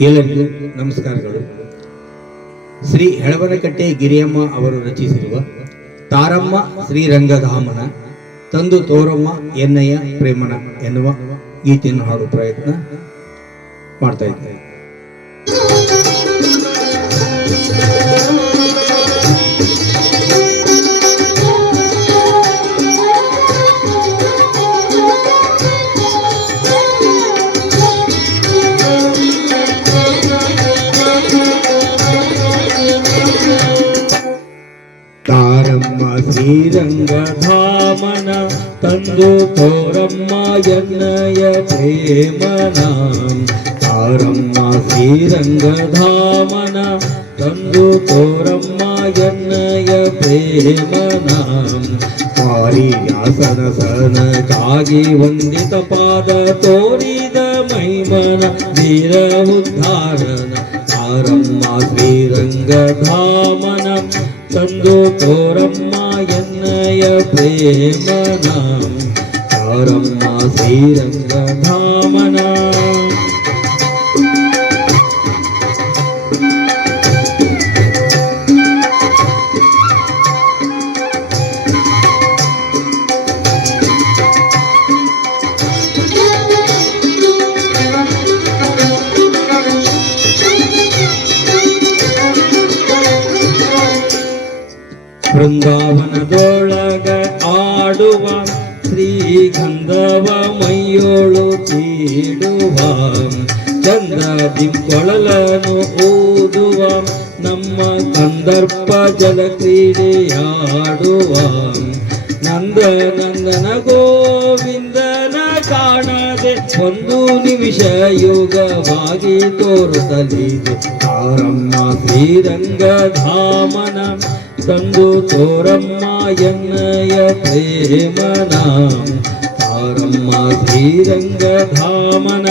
ಎಲ್ಲರಿಗೂ ನಮಸ್ಕಾರಗಳು. ಶ್ರೀ ಹೆಳವನಕಟ್ಟೆ ಗಿರಿಯಮ್ಮ ಅವರು ರಚಿಸಿರುವ ತಾರಮ್ಮ ಶ್ರೀರಂಗಧಾಮನ ತಂದು ತೋರಮ್ಮ ಎನ್ನಯ್ಯ ಪ್ರೇಮನ ಎನ್ನುವ ಗೀತೆಯನ್ನು ಹಾಡುವ ಪ್ರಯತ್ನ ಮಾಡ್ತಾ ಇದ್ದಾರೆ ತಾರಮ್ಮ ಶ್ರೀರಂಗಧಾಮನ ತಂದು ತೋರಮ್ಮ ಎನ್ನಯ ಪ್ರೇಮನ ತಾರಮ್ಮ ಶ್ರೀರಂಗಧಾಮನ ತಂದು ತೋರಮ್ಮ ಎನ್ನಯ ಪ್ರೇಮನ ಪಾರಿಯಾಸನ ಸನಕಾಗಿ ವಂದಿತ ಪಾದ ತೋರಿದ ಮೈಮನ ವೀರ ಉದ್ಧಾರನ ತಾರಮ್ಮ ಶ್ರೀರಂಗಧಾಮನ ತಂದು ತೋರಮ್ಮ ఎన్నయ ప్రేమనా తారమ్మ శ్రీరంగ ధామనా ಬೃಂದಾವನದೊಳಗ ಆಡುವ ಶ್ರೀ ಶ್ರೀಗಂಧವ ಮೈಯೋಳು ತೀಡುವ ಚಂದ್ರ ದಿಂಕೊಳಲನು ಓದುವ ನಮ್ಮ ಕಂದರ್ಪ ಜಲ ಕ್ರೀಡೆಯಾಡುವ ನಂದ ನಂದನ ಗೋವಿಂದನ ಕಾಣದೆ ಒಂದು ನಿಮಿಷ ಯೋಗವಾಗಿ ತೋರುತ್ತಲಿದೆ ತಾರಮ್ಮ ಶ್ರೀರಂಗಧಾಮನ ತಂದು ತೋರಮ್ಮ ಎನ್ನಯ ಪ್ರೇಮನ ತಾರಮ್ಮ ಶ್ರೀರಂಗಧಾಮನ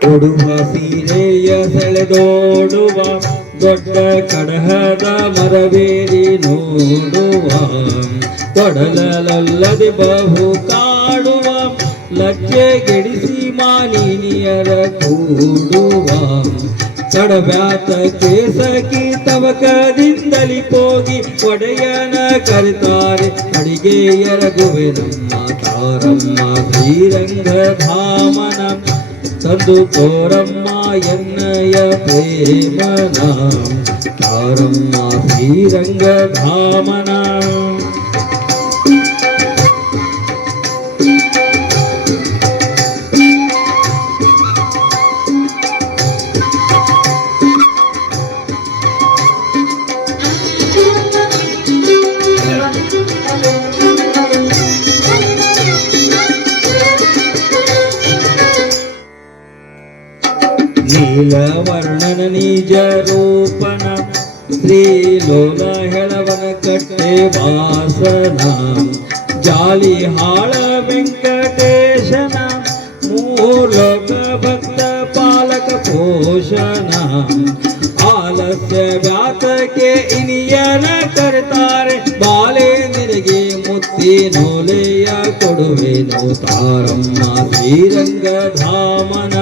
ಕೊಡುವ ಸೀರೆಯ ಸೆಳೆದೋಡುವ ದೊಡ್ಡ ಕಡಹದ ಮರವೇರಿ ನೋಡುವ. ಕೊಡಲಲ್ಲದೆ ಬಹು ಕಾಡುವ ಲಜ್ಜೆ ಗೆಡಿಸಿ ಮಾಲಿನಿಯರ ಕೂಡುವ. ಕಡಬ್ಯಾತ ಕೇಸಕಿ ತವಕದಿಂದಲಿ ಹೋಗಿ ಒಡೆಯನ ಕರೆತಾರೆ ಅಡಿಗೆಯರ ಗುವೆ ನಮ್ಮ ತಾರಮ್ಮ ಶ್ರೀರಂಗಧಾಮನ. సర్దుకోరమ్మా ఎన్నయ ప్రేమనా తారమ్మా శ్రీరంగ ధామనా ನೀಲವರ್ಣನ ನಿಜ ರೂಪನ ಶ್ರೀಲೋಲ ಹೆಳವನ ಕಟ್ಟೆ ವಾಸನ, ಜಾಲಿ ಹಾಳ ವೆಂಕಟೇಶನ ಮೂಲೋಕ ಭಕ್ತ ಪಾಲಕ ಪೋಷಣ ಆಲಸ್ಯ ವ್ಯಾತಕ್ಕೆ ಇನಿಯನ ಕರೆತಾರೆ ಬಾಲೆ ನಿನಗೆ ಮುತ್ತಿನೋಲೆಯ ಕೊಡುವೆನು ತಾರಮ್ಮ ಶ್ರೀರಂಗಧಾಮನ.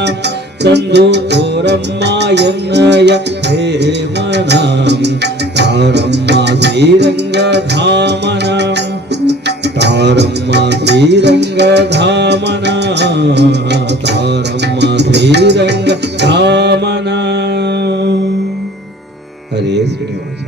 കണ്ണൂരമ്മ എന്നയ പ്രേമണം താരമ്മ ശ്രീരംഗധാമണം താരമ്മ ശ്രീരംഗധാമന താരമ്മ ശ്രീരംഗധാമന ഹരേ ശ്രീനിവാസ